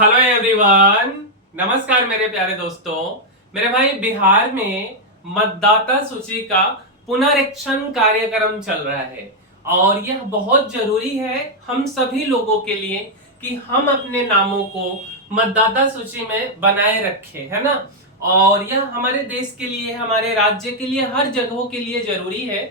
Hello everyone, नमस्कार मेरे प्यारे दोस्तों। मेरे भाई, बिहार में मतदाता सूची का पुनरीक्षण कार्यक्रम चल रहा है और यह बहुत जरूरी है हम सभी लोगों के लिए कि हम अपने नामों को मतदाता सूची में बनाए रखें, है ना। और यह हमारे देश के लिए, हमारे राज्य के लिए, हर जगहों के लिए जरूरी है।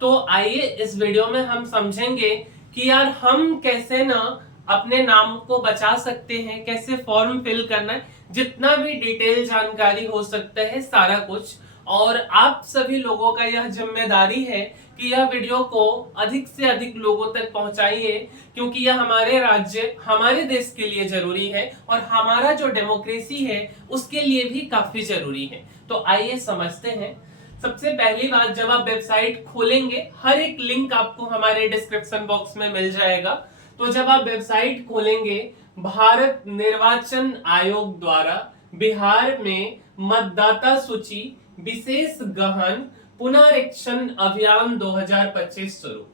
तो आइए इस वीडियो में हम समझेंगे कि यार हम कैसे ना अपने नाम को बचा सकते हैं, कैसे फॉर्म फिल करना है, जितना भी डिटेल जानकारी हो सकता है सारा कुछ। और आप सभी लोगों का यह जिम्मेदारी है कि यह वीडियो को अधिक से अधिक लोगों तक पहुंचाइए, क्योंकि यह हमारे राज्य, हमारे देश के लिए जरूरी है और हमारा जो डेमोक्रेसी है उसके लिए भी काफी जरूरी है। तो आइए समझते हैं। सबसे पहली बात, जब आप वेबसाइट खोलेंगे, हर एक लिंक आपको हमारे डिस्क्रिप्शन बॉक्स में मिल जाएगा। तो जब आप वेबसाइट खोलेंगे, भारत निर्वाचन आयोग द्वारा बिहार में मतदाता सूची विशेष गहन पुनरीक्षण अभियान 2025 शुरू।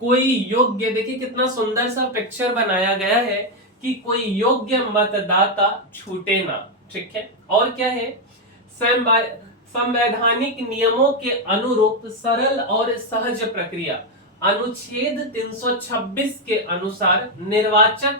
कोई योग्य, देखिए कितना सुंदर सा पिक्चर बनाया गया है कि कोई योग्य मतदाता छूटे ना। ठीक है, और क्या है, संवैधानिक नियमों के अनुरूप सरल और सहज प्रक्रिया, अनुच्छेद 326 के अनुसार निर्वाचक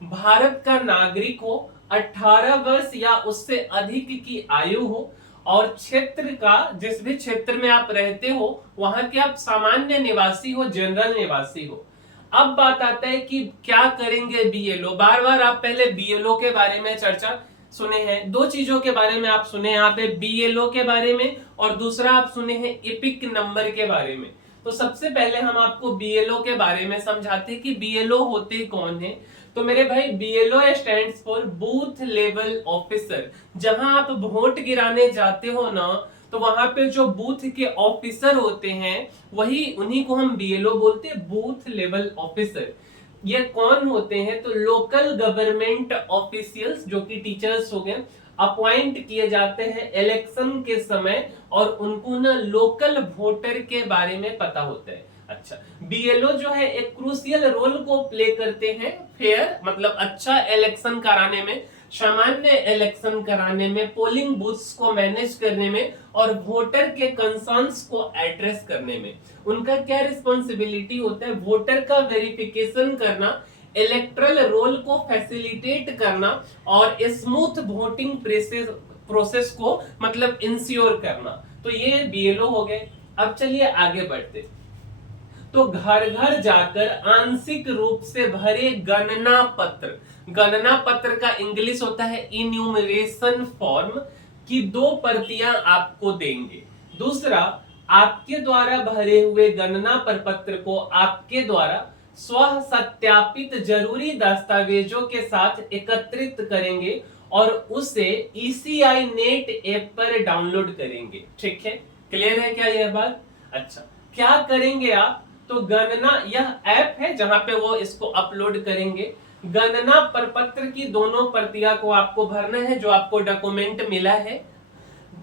भारत का नागरिक हो, 18 वर्ष या उससे अधिक की आयु हो और क्षेत्र का, जिस भी क्षेत्र में आप रहते हो वहां के आप सामान्य निवासी हो, जनरल निवासी हो। अब बात आता है कि क्या करेंगे बीएलओ। बार बार आप पहले बीएलओ के बारे में चर्चा सुने हैं, दो चीजों के बारे में आप सुने यहाँ पे, बीएलओ के बारे में और दूसरा आप सुने हैं एपिक नंबर के बारे में। तो सबसे पहले हम आपको बीएलओ के बारे में समझाते हैं कि बीएलओ होते कौन है। तो मेरे भाई, BLO stands for booth level officer. जहां आप वोट गिराने जाते हो ना, तो वहां पे जो बूथ के ऑफिसर होते हैं वही, उन्हीं को हम बीएलओ बोलते हैं, बूथ लेवल ऑफिसर। ये कौन होते हैं? तो लोकल गवर्नमेंट ऑफिशियल्स, जो कि टीचर्स हो गए, अपॉइंट किए जाते हैं इलेक्शन के समय और उनको ना लोकल वोटर के बारे में पता होता है। अच्छा, बीएलओ जो है एक क्रूशियल रोल को प्ले करते हैं फेयर, मतलब अच्छा इलेक्शन कराने में, सामान्य इलेक्शन कराने में, पोलिंग बूथ्स को मैनेज करने में और वोटर के कंसर्न्स को एड्रेस करने में। उनका क्या रिस्पॉन्सिबिलिटी होता है? वोटर का वेरिफिकेशन करना, इलेक्ट्रल रोल को फैसिलिटेट करना और स्मूथ वोटिंग प्रोसेस को मतलब इंश्योर करना। तो ये बीएलओ हो गए। अब चलिए आगे बढ़ते। तो घर घर जाकर आंशिक रूप से भरे गणना पत्र, गणना पत्र का इंग्लिश होता है इन्यूमरेशन फॉर्म, की 2 प्रतियां आपको देंगे। दूसरा, आपके द्वारा भरे हुए गणना प्रपत्र को आपके द्वारा स्व सत्यापित जरूरी दस्तावेजों के साथ एकत्रित करेंगे और उसे ईसीआई नेट ऐप पर डाउनलोड करेंगे। ठीक है, क्लियर है क्या यह बात? अच्छा, क्या करेंगे आप? तो गणना, यह ऐप है जहां पे वो इसको अपलोड करेंगे। गणना प्रपत्र की दोनों प्रतियां को आपको भरना है, जो आपको डॉक्यूमेंट मिला है।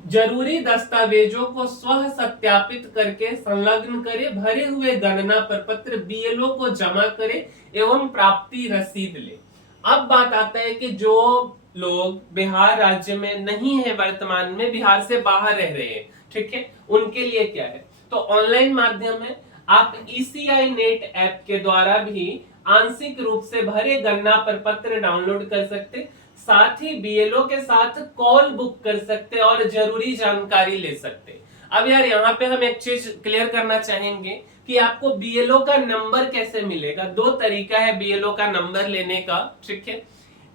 जरूरी दस्तावेजों को स्व सत्यापित करके संलग्न करे, भरे हुए गणना प्रपत्र बीएलओ को जमा करे एवं प्राप्ति रसीद ले। अब बात आता है कि जो लोग बिहार राज्य में नहीं है, वर्तमान में बिहार से बाहर रह रहे हैं, ठीक है, उनके लिए क्या है? तो ऑनलाइन माध्यम है, आप ईसीआई नेट ऐप के द्वारा भी आंशिक रूप से भरे गणना प्रपत्र डाउनलोड कर सकते, साथ ही बीएलओ के साथ कॉल बुक कर सकते और जरूरी जानकारी ले सकते। अब यार यहाँ पे हम एक चीज क्लियर करना चाहेंगे कि आपको बीएलओ का नंबर कैसे मिलेगा। 2 तरीका है बीएलओ का नंबर लेने का, ठीक है।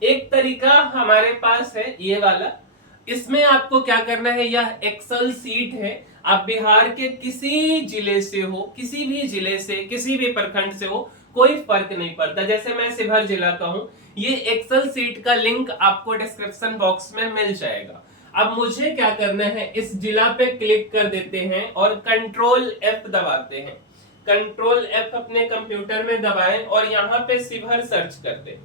एक तरीका हमारे पास है ये वाला। इसमें आपको क्या करना है, यह एक्सेल सीट है। आप बिहार के किसी जिले से हो, किसी भी जिले से, किसी भी प्रखंड से हो, कोई फर्क नहीं पड़ता। जैसे मैं शिवहर जिला का हूं, ये एक्सेल सीट का लिंक आपको डिस्क्रिप्शन बॉक्स में मिल जाएगा। अब मुझे क्या करना है, इस जिला पे क्लिक कर देते हैं और कंट्रोल F दबाते हैं। कंट्रोल F अपने कंप्यूटर में दबाएं और यहाँ पे शिवहर सर्च करते हैं,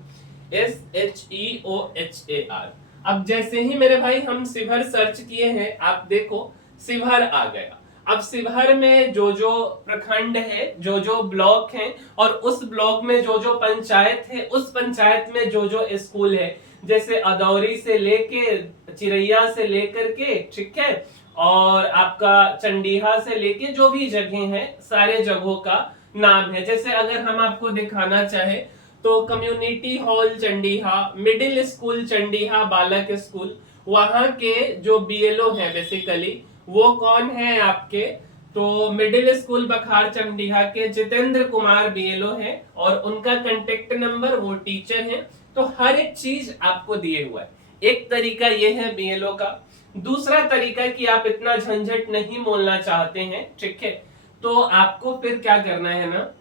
SHEOHAR। अब जैसे ही मेरे भाई हम शिवहर सर्च किए हैं, आप देखो शिवहर आ गया। अब शिवहर में जो जो प्रखंड है, जो जो ब्लॉक है और उस ब्लॉक में जो जो पंचायत है, उस पंचायत में जो जो स्कूल है, जैसे अदौरी से लेके चिरैया से लेकर के, ठीक है, और आपका चंडीहा से लेके जो भी जगह है सारे जगहों का नाम है। जैसे अगर हम आपको दिखाना चाहे तो कम्युनिटी हॉल चंडीहा, मिडिल स्कूल चंडीहा बालक स्कूल, वहां के जो बीएलओ है बेसिकली वो कौन है आपके, तो मिडिल स्कूल बखार चंडीहा के जितेंद्र कुमार बीएलओ हैं और उनका कांटेक्ट नंबर, वो टीचर हैं। तो हर एक चीज आपको दिए हुआ है। एक तरीका ये है बीएलओ का। दूसरा तरीका कि आप इतना झंझट नहीं मोलना चाहते हैं, ठीक है, तो आपको फिर क्या करना है ना,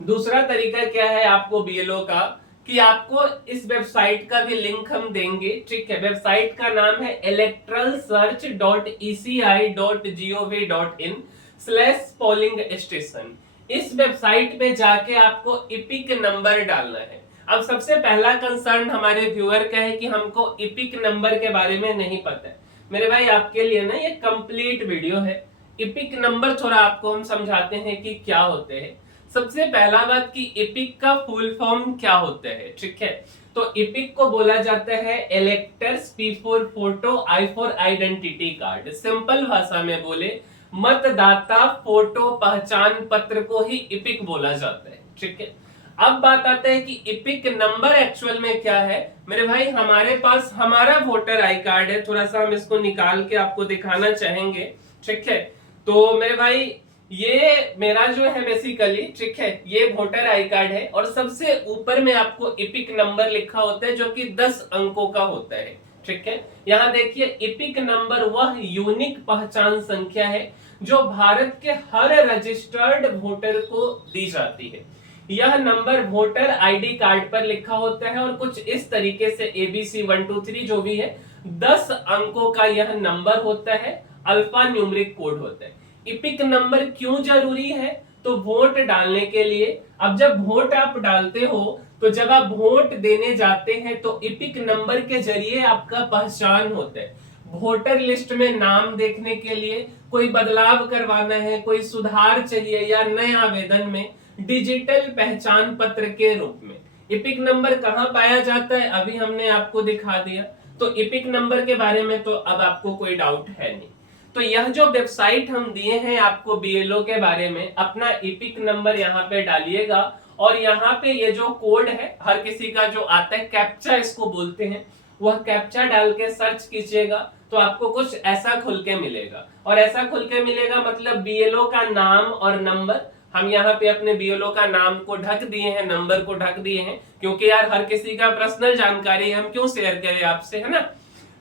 दूसरा तरीका क्या है आपको बीएलओ का, कि आपको इस वेबसाइट का भी लिंक हम देंगे, ठीक है। वेबसाइट का नाम है electoralsearch.eci.gov.in/polling station। इस वेबसाइट पे जाके आपको इपिक नंबर डालना है। अब सबसे पहला कंसर्न हमारे व्यूअर का है कि हमको इपिक नंबर के बारे में नहीं पता है। मेरे भाई आपके लिए ना ये कंप्लीट वीडियो है। इपिक नंबर थोड़ा आपको हम समझाते हैं कि क्या होते हैं। सबसे पहला बात कि इपिक का फुल फॉर्म क्या होता है, ठीक है। तो इपिक को बोला जाता है electors, P for photo, I for identity card. Simple भाषा में बोले मतदाता फोटो पहचान पत्र को ही इपिक बोला जाता है, ठीक है। अब बात आता है कि इपिक नंबर एक्चुअल में क्या है। मेरे भाई हमारे पास हमारा वोटर आई कार्ड है, थोड़ा सा हम इसको निकाल के आपको दिखाना चाहेंगे, ठीक है। तो मेरे भाई ये मेरा जो है बेसिकली, ठीक है, ये वोटर आई कार्ड है और सबसे ऊपर में आपको इपिक नंबर लिखा होता है जो कि 10 अंकों का होता है, ठीक है। यहाँ देखिए इपिक नंबर वह यूनिक पहचान संख्या है जो भारत के हर रजिस्टर्ड वोटर को दी जाती है। यह नंबर वोटर आईडी कार्ड पर लिखा होता है और कुछ इस तरीके से ABC 1 2 3 जो भी है 10 अंकों का यह नंबर होता है, अल्फा न्यूमेरिक कोड होता है। इपिक नंबर क्यों जरूरी है, तो वोट डालने के लिए। अब जब वोट आप डालते हो तो जब आप वोट देने जाते हैं तो इपिक नंबर के जरिए आपका पहचान होता है। वोटर लिस्ट में नाम देखने के लिए, कोई बदलाव करवाना है, कोई सुधार चाहिए या नए आवेदन में, डिजिटल पहचान पत्र के रूप में। इपिक नंबर कहां पाया जाता है अभी हमने आपको दिखा दिया। तो इपिक नंबर के बारे में तो अब आपको कोई डाउट है नहीं। तो यह जो वेबसाइट हम दिए हैं आपको बीएलओ के बारे में, अपना इपिक नंबर यहाँ पे डालिएगा और यहाँ पे ये जो कोड है हर किसी का जो आता है, कैप्चा इसको बोलते हैं, वह कैप्चा डाल के सर्च कीजिएगा तो आपको कुछ ऐसा खुल के मिलेगा। और ऐसा खुल के मिलेगा मतलब बीएलओ का नाम और नंबर। हम यहाँ पे अपने बीएलओ का नाम को ढक दिए हैं, नंबर को ढक दिए हैं, क्योंकि यार हर किसी का पर्सनल जानकारी हम क्यों शेयर करें आपसे, है ना।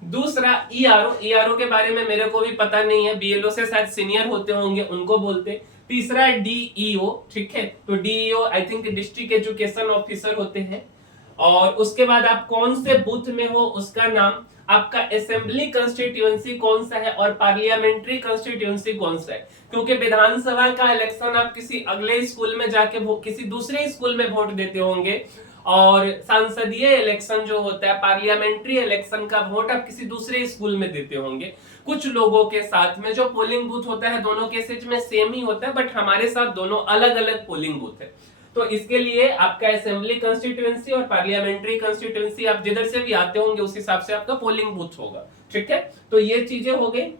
दूसरा ईआरओ के बारे में मेरे को भी पता नहीं है, बीएलओ से शायद सीनियर होते होंगे उनको बोलते। तीसरा डीईओ, ठीक है, तो DEO I think district education officer होते हैं। और उसके बाद आप कौन से बूथ में हो उसका नाम, आपका असेंबली कंस्टिट्यूएंसी कौन सा है और पार्लियामेंट्री कंस्टिट्यूएंसी कौन सा है। क्योंकि विधानसभा का इलेक्शन आप किसी अगले स्कूल में जाके किसी दूसरे स्कूल में वोट देते होंगे और सांसदीय इलेक्शन जो होता है, पार्लियामेंट्री इलेक्शन का वोट आप किसी दूसरे स्कूल में देते होंगे। कुछ लोगों के साथ में जो पोलिंग बूथ होता है दोनों केसेज में सेम ही होता है, बट हमारे साथ दोनों अलग अलग पोलिंग बूथ है। तो इसके लिए आपका असेंबली कंस्टिट्यूएंसी और पार्लियामेंट्री कंस्टिट्यूएंसी आप जिधर से भी आते होंगे उस हिसाब से आपका पोलिंग बूथ होगा, ठीक है। तो ये चीजें हो गई।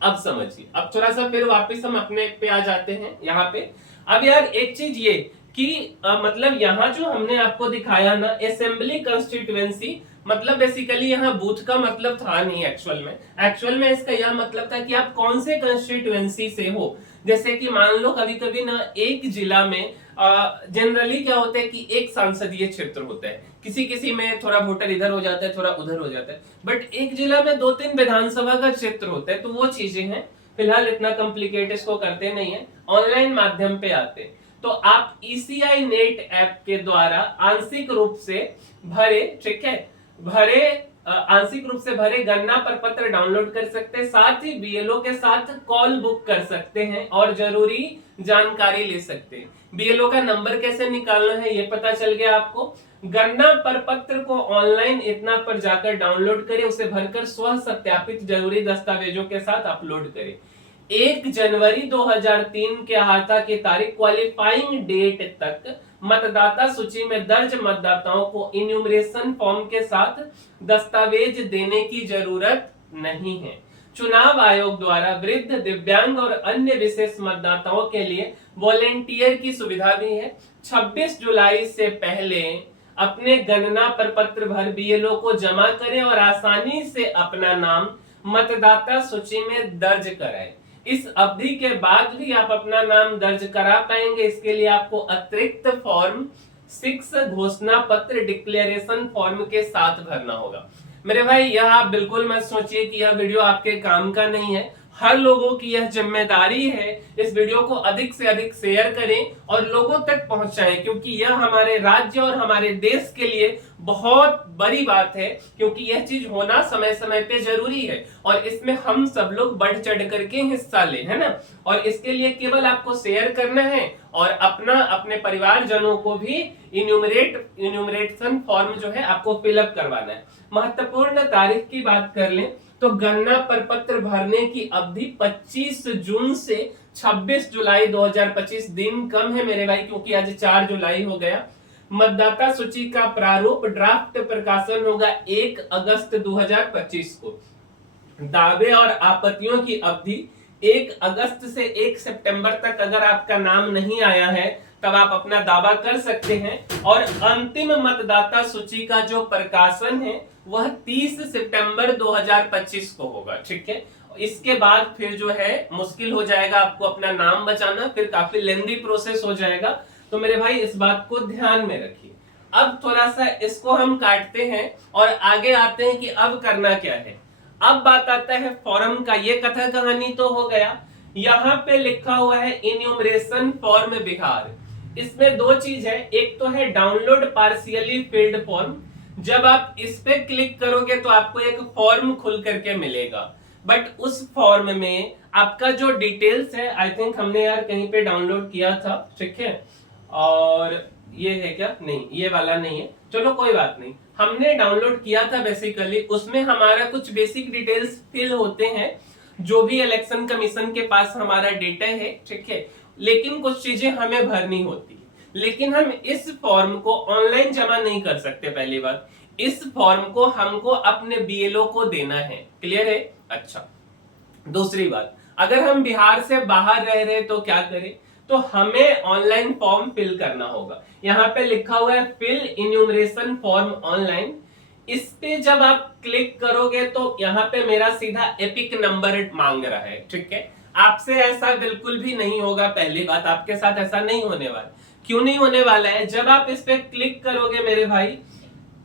अब समझिए, अब थोड़ा सा फिर वापस हम अपने पे आ जाते हैं यहाँ पे। अब यार एक चीज ये कि मतलब यहाँ जो हमने आपको दिखाया ना असेंबली कंस्टिट्यूएंसी, मतलब बेसिकली यहाँ बूथ का मतलब था नहीं एक्चुअल में इसका यह मतलब था कि आप कौन से कंस्टिट्यूएंसी से हो। जैसे कि मान लो कभी कभी ना एक जिला में जनरली क्या होता है कि एक संसदीय क्षेत्र होता है, किसी किसी में थोड़ा वोटर इधर हो जाता है थोड़ा उधर हो जाता है, बट एक जिला में 2-3 विधानसभा का क्षेत्र होता है। तो वो चीजें हैं, फिलहाल इतना कॉम्प्लिकेट इसको करते नहीं है, ऑनलाइन माध्यम पे आते हैं। तो आप ECI नेट ऐप के द्वारा आंशिक रूप से भरे गणना प्रपत्र डाउनलोड कर सकते हैं, साथ ही बीएलओ के साथ कॉल बुक कर सकते हैं और जरूरी जानकारी ले सकते हैं। बीएलओ का नंबर कैसे निकालना है ये पता चल गया आपको। गणना प्रपत्र को ऑनलाइन इतना पर जाकर डाउनलोड करें, उसे भरकर स्व सत्यापित जरूरी दस्तावेजों के साथ अपलोड करें। 1 जनवरी 2003 के अहाता की तारीख क्वालिफाइंग डेट तक मतदाता सूची में दर्ज मतदाताओं को इन्यूमरेशन फॉर्म के साथ दस्तावेज देने की जरूरत नहीं है। चुनाव आयोग द्वारा वृद्ध, दिव्यांग और अन्य विशेष मतदाताओं के लिए वॉलेंटियर की सुविधा भी है। 26 जुलाई से पहले अपने गणना प्रपत्र भर बीएलओ को जमा करें और आसानी से अपना नाम मतदाता सूची में दर्ज कराएं। इस अवधि के बाद भी आप अपना नाम दर्ज करा पाएंगे। इसके लिए आपको अतिरिक्त फॉर्म 6 घोषणा पत्र डिक्लेरेशन फॉर्म के साथ भरना होगा। मेरे भाई यह आप बिल्कुल मत सोचिए कि यह वीडियो आपके काम का नहीं है। हर लोगों की यह जिम्मेदारी है इस वीडियो को अधिक से अधिक शेयर करें और लोगों तक पहुंचाएं, क्योंकि यह हमारे राज्य और हमारे देश के लिए बहुत बड़ी बात है, क्योंकि यह चीज होना समय समय पे जरूरी है और इसमें हम सब लोग बढ़ चढ़ करके हिस्सा ले, है ना। और इसके लिए केवल आपको शेयर करना है और अपने परिवारजनों को भी इन्यूमरेशन फॉर्म जो है आपको फिलअप करवाना है। महत्वपूर्ण तारीख की बात कर लें तो गणना प्रपत्र भरने की अवधि 25 जून से 26 जुलाई 2025 दिन कम है मेरे भाई, क्योंकि आज 4 जुलाई हो गया। मतदाता सूची का प्रारूप ड्राफ्ट प्रकाशन होगा 1 अगस्त 2025 को। दावे और आपत्तियों की अवधि 1 अगस्त से 1 सितंबर तक अगर आपका नाम नहीं आया है तब आप अपना दावा कर सकते हैं। और अंतिम मतदाता सूची का जो प्रकाशन है वह 30 सितंबर 2025 को होगा, ठीक है। इसके बाद फिर जो है मुश्किल हो जाएगा आपको अपना नाम बचाना, फिर काफी लेंदी प्रोसेस हो जाएगा। तो मेरे भाई इस बात को ध्यान में रखिए। अब थोड़ा सा इसको हम काटते हैं और आगे आते हैं कि अब करना क्या है। अब बात आता है फॉर्म का। ये कथा कहानी तो हो गया। यहाँ पे लिखा हुआ है इन्यूमरेशन फॉर्म बिहार। इसमें दो चीज है, एक तो है डाउनलोड पार्शियली फिल्ड फॉर्म। जब आप इस पे क्लिक करोगे तो आपको एक फॉर्म खुल करके मिलेगा, बट उस फॉर्म में आपका जो डिटेल्स है, आई थिंक हमने यार कहीं पे डाउनलोड किया था, ठीक है। और ये है क्या? नहीं, ये वाला नहीं है, चलो कोई बात नहीं। हमने डाउनलोड किया था बेसिकली, उसमें हमारा कुछ बेसिक डिटेल्स फिल होते हैं जो भी इलेक्शन कमीशन के पास हमारा डेटा है, ठीक है। लेकिन कुछ चीजें हमें भरनी होती है, लेकिन हम इस फॉर्म को ऑनलाइन जमा नहीं कर सकते। पहली बात, इस फॉर्म को हमको अपने बीएलओ को देना है। क्लियर है? अच्छा, दूसरी बात, अगर हम बिहार से बाहर रह रहे तो क्या करें? तो हमें ऑनलाइन फॉर्म फिल करना होगा। यहाँ पे लिखा हुआ है फिल इन्यूमरेशन फॉर्म ऑनलाइन। इस पे जब आप क्लिक करोगे तो यहाँ पे मेरा सीधा एपिक नंबर मांग रहा है, ठीक है। आपसे ऐसा बिल्कुल भी नहीं होगा। पहली बात, आपके साथ ऐसा नहीं होने वाला। क्यों नहीं होने वाला है? जब आप इस पे क्लिक करोगे मेरे भाई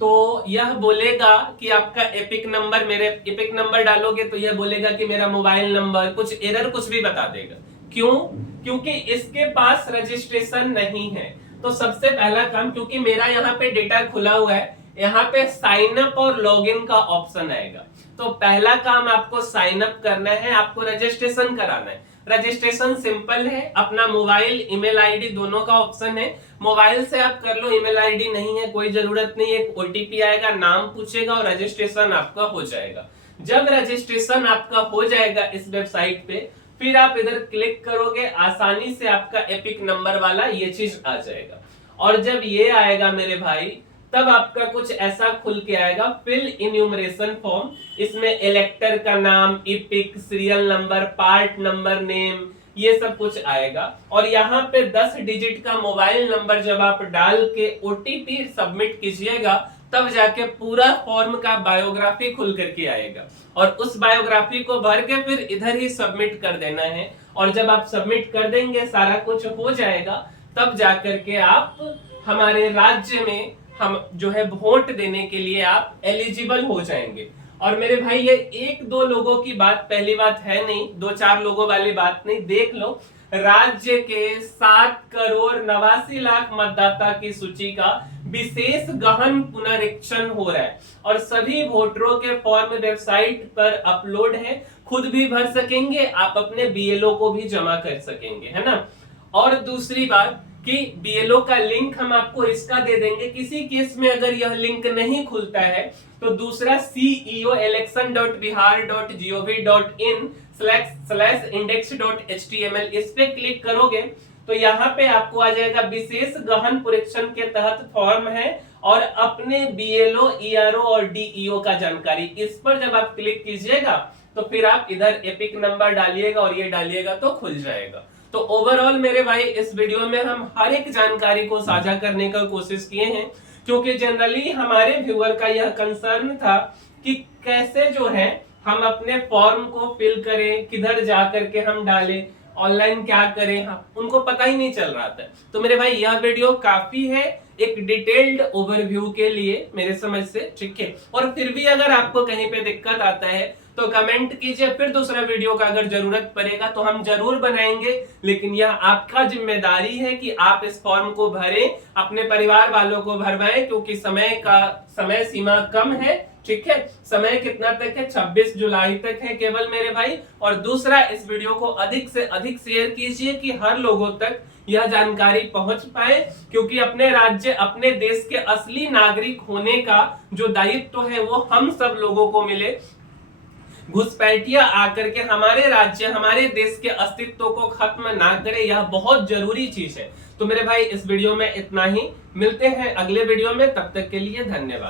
तो यह बोलेगा कि आपका एपिक नंबर, मेरे एपिक नंबर डालोगे तो यह बोलेगा कि मेरा मोबाइल नंबर, कुछ एरर कुछ भी बता देगा। क्यों? क्योंकि इसके पास रजिस्ट्रेशन नहीं है। तो सबसे पहला काम, क्योंकि मेरा यहाँ पे डेटा खुला हुआ है, यहाँ पे साइन अप और लॉगिन का ऑप्शन आएगा। तो पहला काम आपको साइन अप करना है, आपको रजिस्ट्रेशन कराना है। रजिस्ट्रेशन सिंपल है, अपना मोबाइल ईमेल आईडी दोनों का ऑप्शन है। मोबाइल से आप कर लो, ईमेल आईडी नहीं है कोई जरूरत नहीं है। एक ओटीपी आएगा, नाम पूछेगा और रजिस्ट्रेशन आपका हो जाएगा। जब रजिस्ट्रेशन आपका हो जाएगा इस वेबसाइट पे, फिर आप इधर क्लिक करोगे, आसानी से आपका एपिक नंबर वाला ये चीज आ जाएगा। और जब ये आएगा मेरे भाई, तब आपका कुछ ऐसा खुल के आएगा फिल इन्यूमरेशन फॉर्म। इसमें इलेक्टर का नाम, EPIC, serial number, part number, name, ये सब कुछ आएगा। और यहाँ पे 10 डिजिट का मोबाइल नंबर जब आप डाल के ओटीपी सबमिट कीजिएगा, तब जाके पूरा फॉर्म का बायोग्राफी खुल करके आएगा। और उस बायोग्राफी को भर के फिर इधर ही सबमिट कर देना है। और जब आप सबमिट कर देंगे, सारा कुछ हो जाएगा, तब जाकर के आप हमारे राज्य में हम जो है वोट देने के लिए आप एलिजिबल हो जाएंगे। और मेरे भाई ये 1-2 लोगों की बात, पहली बात है नहीं, 2-4 लोगों वाली बात नहीं। देख लो, राज्य के 7,89,00,000 मतदाता की सूची का विशेष गहन पुनरीक्षण हो रहा है और सभी वोटरों के फॉर्म वेबसाइट पर अपलोड है। खुद भी भर सकेंगे, आप अपने बीएलओ को भी जमा कर सकेंगे, है ना। और दूसरी बात कि बीएलओ का लिंक हम आपको इसका दे देंगे। किसी केस में अगर यह लिंक नहीं खुलता है तो दूसरा ceoelection.bihar.gov.in/index.html इस पे क्लिक करोगे तो यहाँ पे आपको आ जाएगा विशेष गहन परीक्षण के तहत फॉर्म है और अपने बीएलओ, ईआरओ और डीईओ का जानकारी। इस पर जब आप क्लिक कीजिएगा तो फिर आप इधर एपिक नंबर डालिएगा और ये डालिएगा तो खुल जाएगा। तो ओवरऑल मेरे भाई इस वीडियो में हम हर एक जानकारी को साझा करने का कोशिश किए हैं, क्योंकि जनरली हमारे व्यूअर का यह कंसर्न था कि कैसे जो है हम अपने फॉर्म को फिल करें, किधर जा करके हम डालें, ऑनलाइन क्या करें, उनको पता ही नहीं चल रहा था। तो मेरे भाई यह वीडियो काफी है एक डिटेल्ड ओवरव्यू के लिए मेरे समझ से, ठीक है। और फिर भी अगर आपको कहीं पे दिक्कत आता है तो कमेंट कीजिए, फिर दूसरा वीडियो का अगर जरूरत पड़ेगा तो हम जरूर बनाएंगे। लेकिन यह आपका जिम्मेदारी है कि आप इस फॉर्म को भरें, अपने परिवार वालों को भरवाएं, क्योंकि समय सीमा कम है, ठीक है। समय कितना तक है? 26 जुलाई तक है केवल मेरे भाई। और दूसरा, इस वीडियो को अधिक से अधिक शेयर कीजिए कि हर लोगों तक यह जानकारी पहुंच पाए, क्योंकि अपने राज्य, अपने देश के असली नागरिक होने का जो दायित्व है वो हम सब लोगों को मिले। घुसपैठिया आकर के हमारे राज्य, हमारे देश के अस्तित्व को खत्म ना करे, यह बहुत जरूरी चीज है। तो मेरे भाई इस वीडियो में इतना ही, मिलते हैं अगले वीडियो में, तब तक के लिए धन्यवाद।